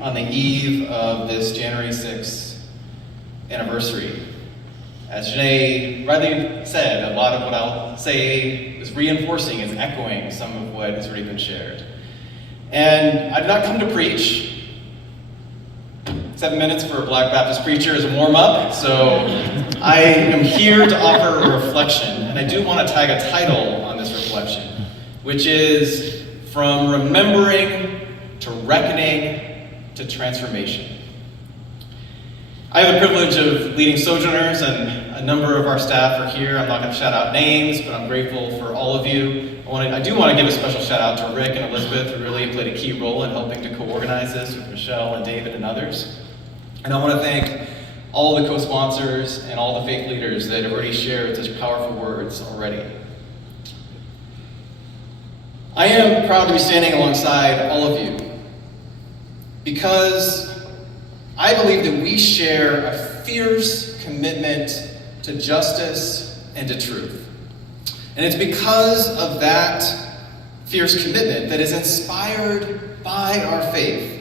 on the eve of this January 6th anniversary. As Janae rightly said, a lot of what I'll say is reinforcing, is echoing some of what has already been shared. And I did not come to preach. 7 minutes for a Black Baptist preacher is a warm-up, so I am here to offer a reflection, and I do want to tag a title on this reflection, which is From Remembering to Reckoning to Transformation. I have the privilege of leading Sojourners, and a number of our staff are here. I'm not going to shout out names, but I'm grateful for all of you. I do want to give a special shout out to Rick and Elizabeth, who really played a key role in helping to co-organize this with Michelle and David and others. And I want to thank all the co-sponsors and all the faith leaders that have already shared such powerful words already. I am proud to be standing alongside all of you because I believe that we share a fierce commitment to justice and to truth. And it's because of that fierce commitment that is inspired by our faith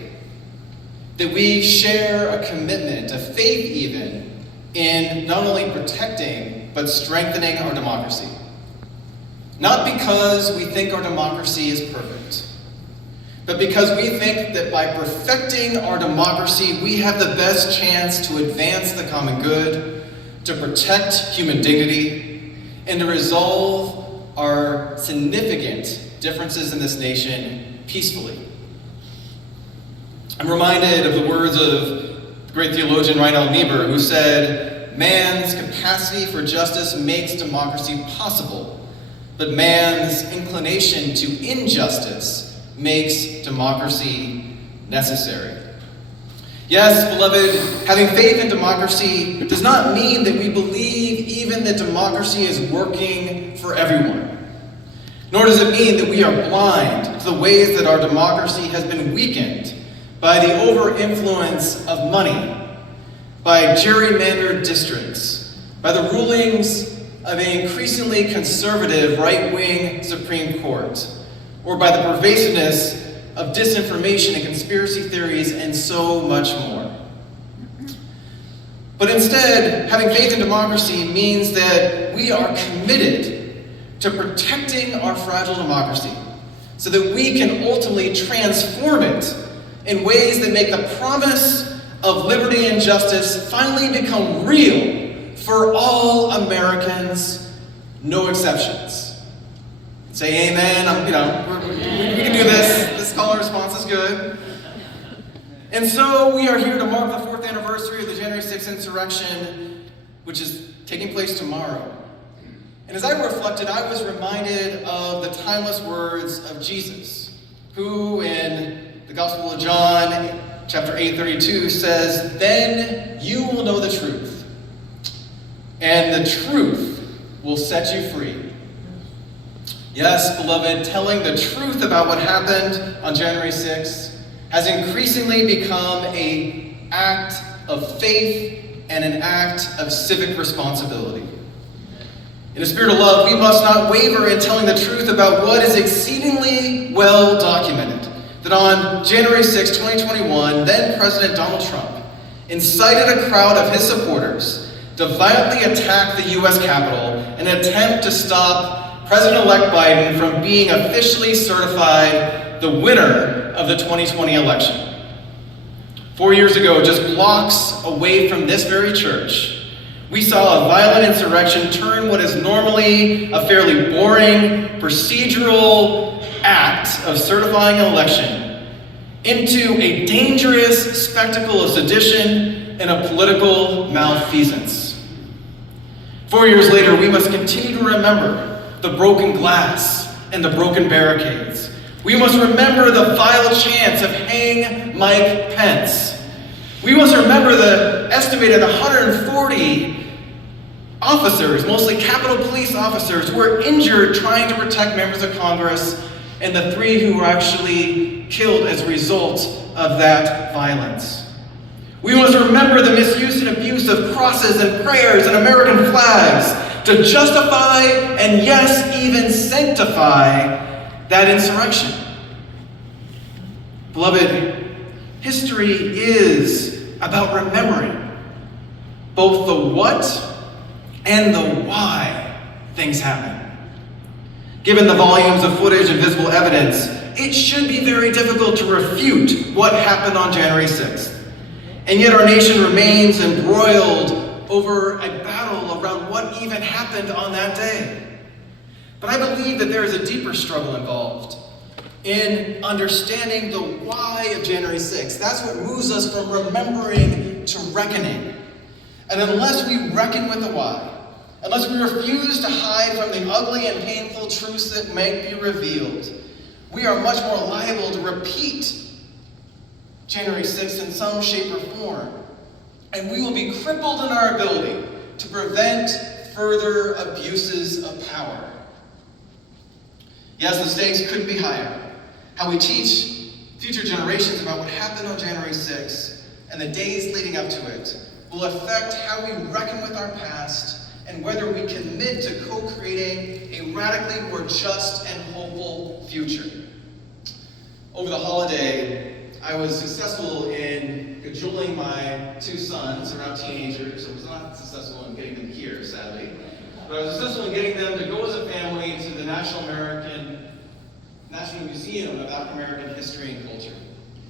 that we share a commitment, a faith even, in not only protecting but strengthening our democracy. Not because we think our democracy is perfect, but because we think that by perfecting our democracy, we have the best chance to advance the common good, to protect human dignity, and to resolve our significant differences in this nation peacefully. I'm reminded of the words of the great theologian Reinhold Niebuhr, who said, "Man's capacity for justice makes democracy possible, but man's inclination to injustice makes democracy necessary." Yes, beloved, having faith in democracy does not mean that we believe even that democracy is working for everyone. Nor does it mean that we are blind to the ways that our democracy has been weakened by the over-influence of money, by gerrymandered districts, by the rulings of an increasingly conservative right-wing Supreme Court, or by the pervasiveness of disinformation and conspiracy theories, and so much more. But instead, having faith in democracy means that we are committed to protecting our fragile democracy so that we can ultimately transform it in ways that make the promise of liberty and justice finally become real for all Americans, no exceptions. Say amen. We can do this. This call and response is good. And so we are here to mark the 4th anniversary of the January 6th insurrection, which is taking place tomorrow. And as I reflected, I was reminded of the timeless words of Jesus, who in the Gospel of John, chapter 8:32 says, "Then you will know the truth, and the truth will set you free." Yes, beloved, telling the truth about what happened on January 6th has increasingly become an act of faith and an act of civic responsibility. In a spirit of love, we must not waver in telling the truth about what is exceedingly well documented, that on January 6, 2021, then President Donald Trump incited a crowd of his supporters to violently attack the U.S. Capitol in an attempt to stop President-elect Biden from being officially certified the winner of the 2020 election. 4 years ago, just blocks away from this very church, we saw a violent insurrection turn what is normally a fairly boring, procedural act of certifying an election into a dangerous spectacle of sedition and a political malfeasance. 4 years later, we must continue to remember the broken glass and the broken barricades. We must remember the vile chants of "Hang Mike Pence." We must remember the estimated 140 officers, mostly Capitol Police officers, who were injured trying to protect members of Congress, and the 3 who were actually killed as a result of that violence. We must remember the misuse and abuse of crosses and prayers and American flags to justify and, yes, even sanctify that insurrection. Beloved, History is about remembering both the what and the why things happen. Given the volumes of footage and visible evidence, it should be very difficult to refute what happened on January 6th. And yet our nation remains embroiled over a battle around what even happened on that day. But I believe that there is a deeper struggle involved in understanding the why of January 6th. That's what moves us from remembering to reckoning. And unless we reckon with the why, unless we refuse to hide from the ugly and painful truths that might be revealed, we are much more liable to repeat January 6th in some shape or form. And we will be crippled in our ability to prevent further abuses of power. Yes, the stakes couldn't be higher. How we teach future generations about what happened on January 6th and the days leading up to it will affect how we reckon with our past and whether we commit to co-creating a radically more just and hopeful future. Over the holiday, I was successful in cajoling my two sons, around teenagers. I was not successful in getting them here, sadly. But I was successful in getting them to go as a family to the National Museum of African American History and Culture.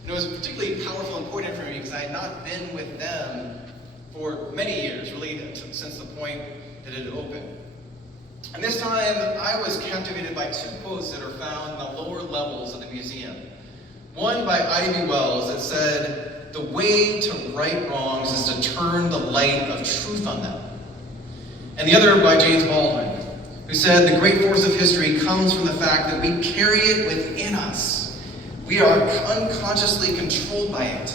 And it was particularly powerful and important for me because I had not been with them for many years, really since the point that it opened. And this time, I was captivated by two quotes that are found in the lower levels of the museum. One by Ida B. Wells that said, "The way to right wrongs is to turn the light of truth on them." And the other by James Baldwin, who said, "The great force of history comes from the fact that we carry it within us. We are unconsciously controlled by it.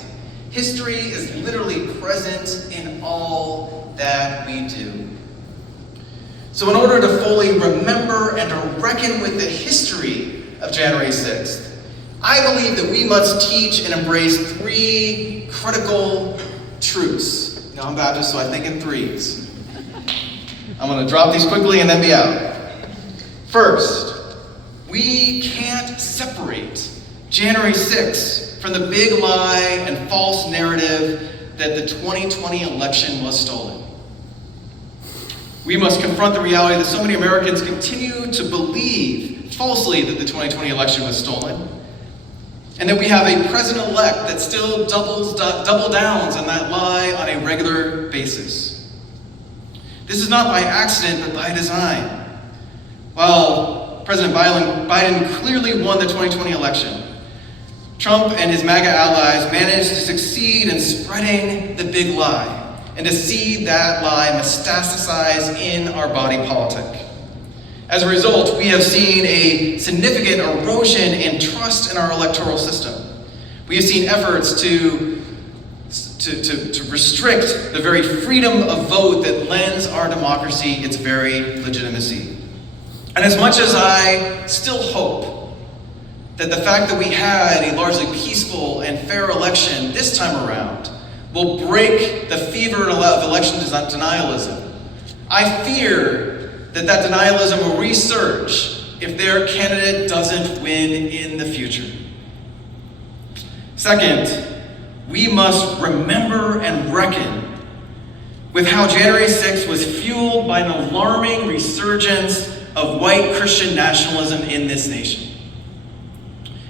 History is literally present in all that we do." So in order to fully remember and to reckon with the history of January 6th, I believe that we must teach and embrace three critical truths. Now, I'm Baptist, so I think in threes. I'm going to drop these quickly and then be out. First, we can't separate January 6th from the big lie and false narrative that the 2020 election was stolen. We must confront the reality that so many Americans continue to believe falsely that the 2020 election was stolen, and that we have a president-elect that still double downs on that lie on a regular basis. This is not by accident, but by design. While President Biden clearly won the 2020 election, Trump and his MAGA allies managed to succeed in spreading the big lie and to see that lie metastasize in our body politic. As a result, we have seen a significant erosion in trust in our electoral system. We have seen efforts to restrict the very freedom of vote that lends our democracy its very legitimacy. And as much as I still hope that the fact that we had a largely peaceful and fair election this time around will break the fever of election denialism, I fear that denialism will resurge if their candidate doesn't win in the future. Second, we must remember and reckon with how January 6th was fueled by an alarming resurgence of white Christian nationalism in this nation.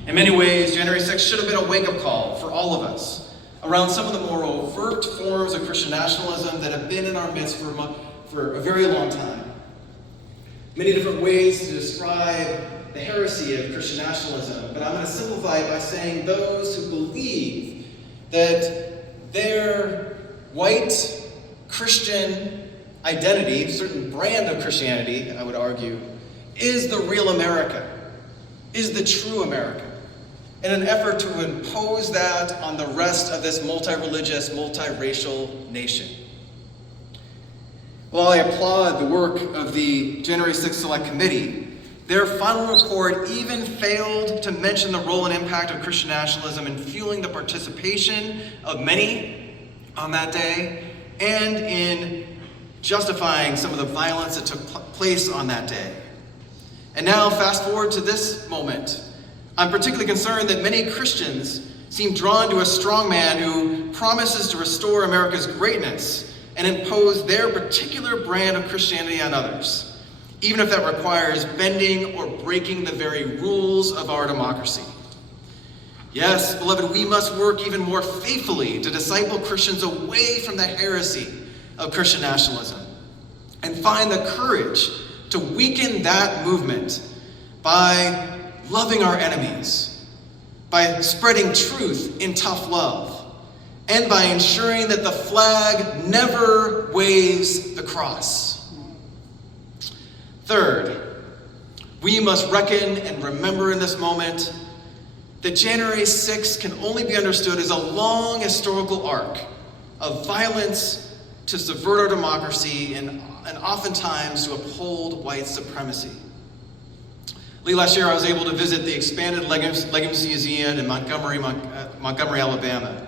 In many ways, January 6th should have been a wake-up call for all of us around some of the more overt forms of Christian nationalism that have been in our midst for a very long time. Many different ways to describe the heresy of Christian nationalism, but I'm going to simplify it by saying those who believe that their white Christian identity, a certain brand of Christianity, I would argue, is the real America, is the true America, in an effort to impose that on the rest of this multi-religious, multiracial nation. While I applaud the work of the January 6th Select Committee, their final report even failed to mention the role and impact of Christian nationalism in fueling the participation of many on that day and in justifying some of the violence that took place on that day. And now, fast forward to this moment, I'm particularly concerned that many Christians seem drawn to a strongman who promises to restore America's greatness and impose their particular brand of Christianity on others, even if that requires bending or breaking the very rules of our democracy. Yes, beloved, we must work even more faithfully to disciple Christians away from the heresy of Christian nationalism and find the courage to weaken that movement by loving our enemies, by spreading truth in tough love, and by ensuring that the flag never waves the cross. Third, we must reckon and remember in this moment that January 6th can only be understood as a long historical arc of violence to subvert our democracy and oftentimes to uphold white supremacy. Late last year, I was able to visit the expanded Legacy Museum in Montgomery, Alabama.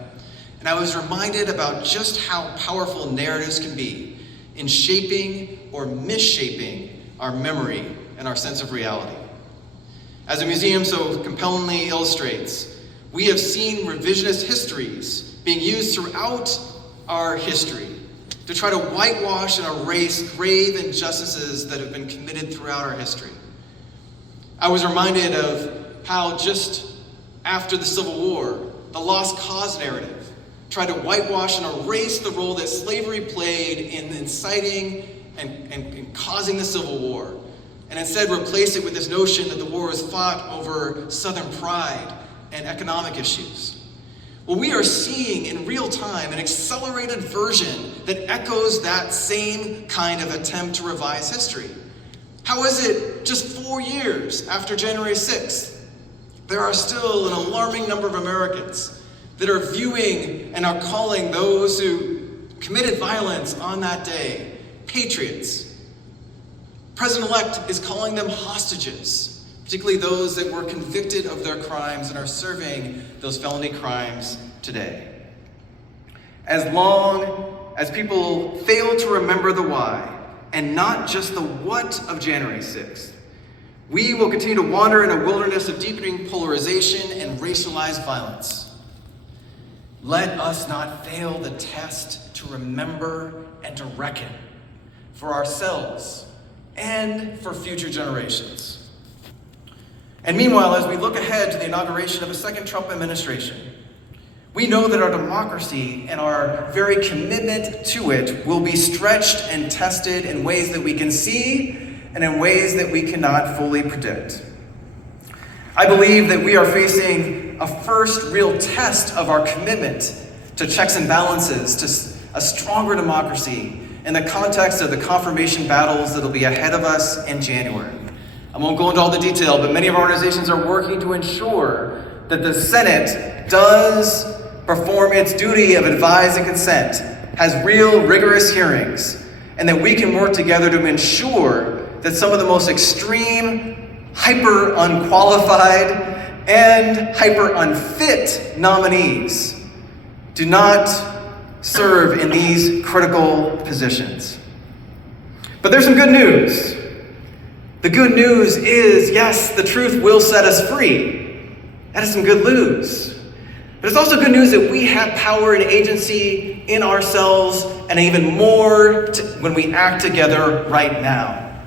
And I was reminded about just how powerful narratives can be in shaping or misshaping our memory and our sense of reality. As the museum so compellingly illustrates, we have seen revisionist histories being used throughout our history to try to whitewash and erase grave injustices that have been committed throughout our history. I was reminded of how just after the Civil War, the lost cause narrative tried to whitewash and erase the role that slavery played in inciting and causing the Civil War, and instead replace it with this notion that the war was fought over Southern pride and economic issues. Well, we are seeing in real time an accelerated version that echoes that same kind of attempt to revise history. How is it just 4 years after January 6th, there are still an alarming number of Americans that are viewing and are calling those who committed violence on that day patriots? President-elect is calling them hostages, particularly those that were convicted of their crimes and are serving those felony crimes today. As long as people fail to remember the why and not just the what of January 6th, we will continue to wander in a wilderness of deepening polarization and racialized violence. Let us not fail the test to remember and to reckon for ourselves and for future generations. And meanwhile, as we look ahead to the inauguration of a second Trump administration, we know that our democracy and our very commitment to it will be stretched and tested in ways that we can see and in ways that we cannot fully predict. I believe that we are facing a first real test of our commitment to checks and balances, to a stronger democracy, in the context of the confirmation battles that'll be ahead of us in January. I won't go into all the detail, but many of our organizations are working to ensure that the Senate does perform its duty of advise and consent, has real rigorous hearings, and that we can work together to ensure that some of the most extreme, hyper unqualified, and hyper unfit nominees do not serve in these critical positions. But there's some good news. The good news is, yes, the truth will set us free. That is some good news. But it's also good news that we have power and agency in ourselves, and even more when we act together right now.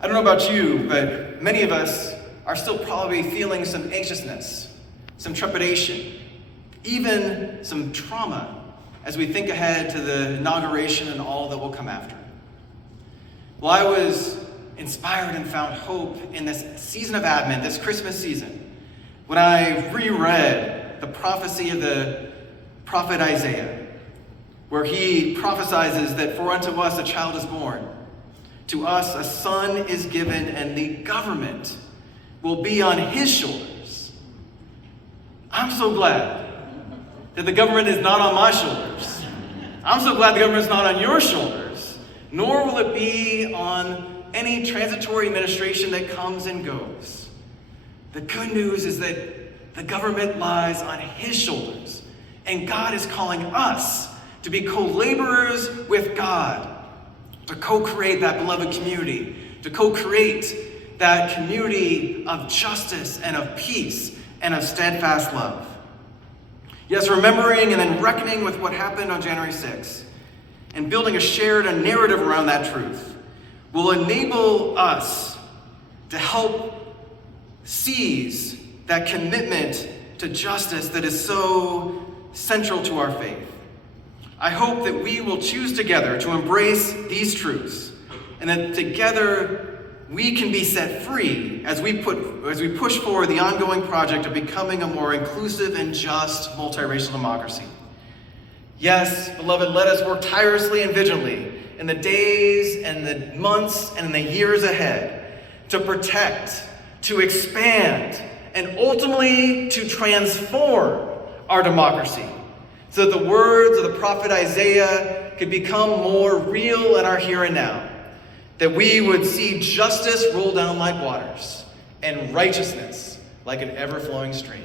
I don't know about you, but many of us are still probably feeling some anxiousness, some trepidation, even some trauma as we think ahead to the inauguration and all that will come after. Well, I was inspired and found hope in this season of Advent, this Christmas season, when I reread the prophecy of the prophet Isaiah, where he prophesies that for unto us a child is born, to us a son is given, and the government will be on his shoulders. I'm so glad that the government is not on my shoulders. I'm so glad the government is not on your shoulders, nor will it be on any transitory administration that comes and goes. The good news is that the government lies on his shoulders, and God is calling us to be co-laborers with God, to co-create that beloved community, to co-create that community of justice and of peace and of steadfast love. Yes, remembering and then reckoning with what happened on January 6th and building a narrative around that truth will enable us to help seize that commitment to justice that is so central to our faith. I hope that we will choose together to embrace these truths, and that together we can be set free as we push forward the ongoing project of becoming a more inclusive and just multiracial democracy. Yes, beloved, let us work tirelessly and vigilantly in the days and the months and in the years ahead to protect, to expand, and ultimately to transform our democracy so that the words of the prophet Isaiah could become more real in our here and now. That we would see justice roll down like waters and righteousness like an ever-flowing stream.